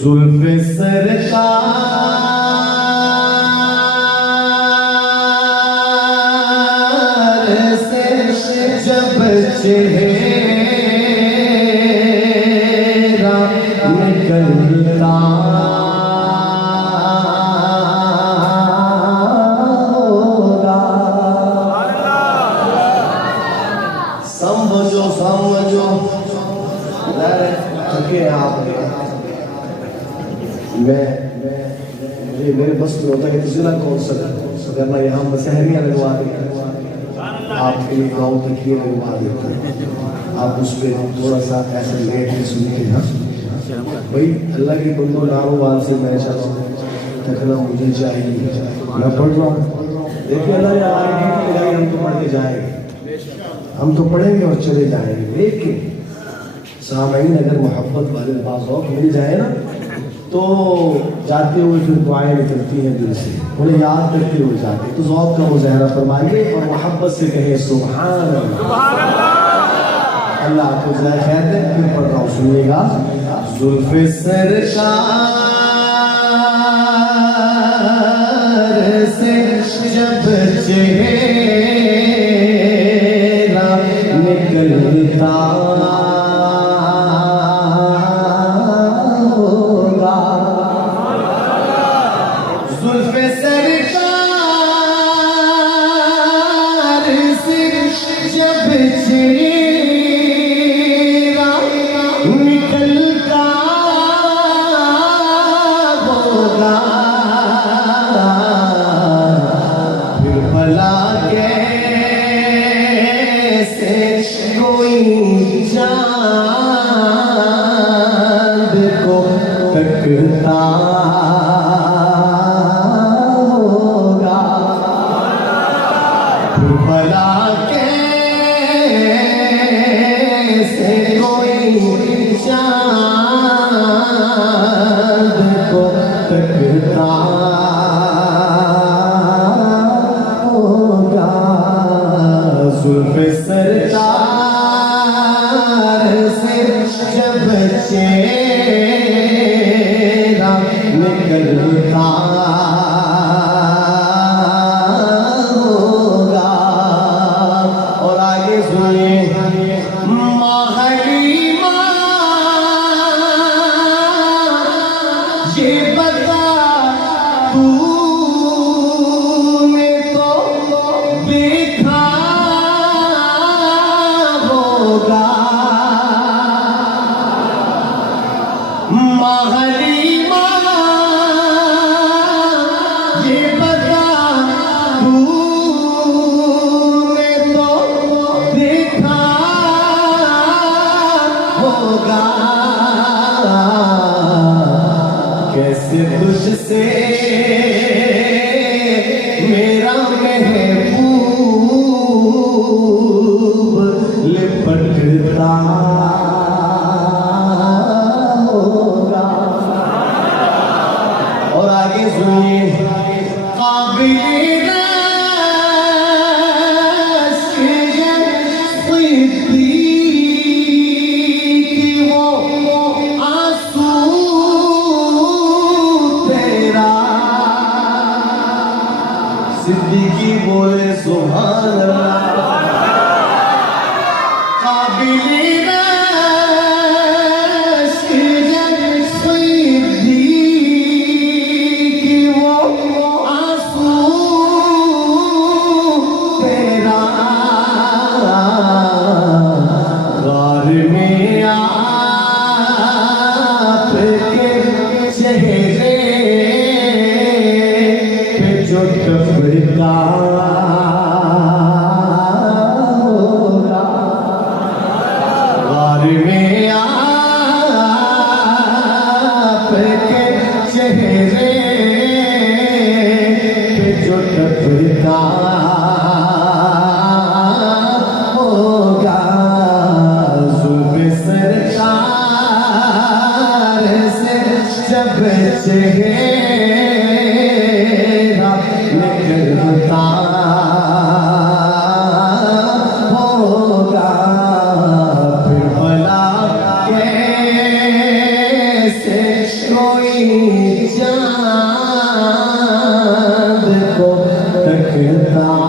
जुल्फ़े सरकार से जब चेहरा निकलता होगा, समझो समझो थके आप। मेरे बस में होता है कि जिला कौन सा करना, यहाँ मसहरियाँ लगवा देते, आपके लिए गाँव तकिए लगवा देते, आप उस पर थोड़ा सा ऐसे लेट के सुनते हैं। भाई अल्लाह की बंदो नारोवाल से मैं चला तकना मुझे चाहिए, मैं पढ़ रहा हूँ। देखिए अल्लाह ने हम तो पढ़ के जाएंगे, हम तो पढ़ेंगे और चले जाएंगे, लेकिन सामईन अगर मोहब्बत वाले बाज़ौक़ मिल जाए ना तो जाते हुए फिर दुआएं निकलती हैं दिल से, उन्हें याद करते हुए जाते, तो ज़ौक़ का मुज़ाहरा फरमाइए और मोहब्बत से कहे सुभान अल्लाह। अल्लाह आपको ज़रा खैर दे। फिर पढ़ रहा हूँ, सुनिएगा। ज़ुल्फ़े सरकार से जब चेहरा निकलता होगा, भला कैसे कोई चाँद को तकता होगा। ज़ुल्फ़े सरकार से जब चेहरा निकलता होगा। और आगे सुनिए, माहरीमा ये बता तूने तो देखा होगा, चाँद को तकता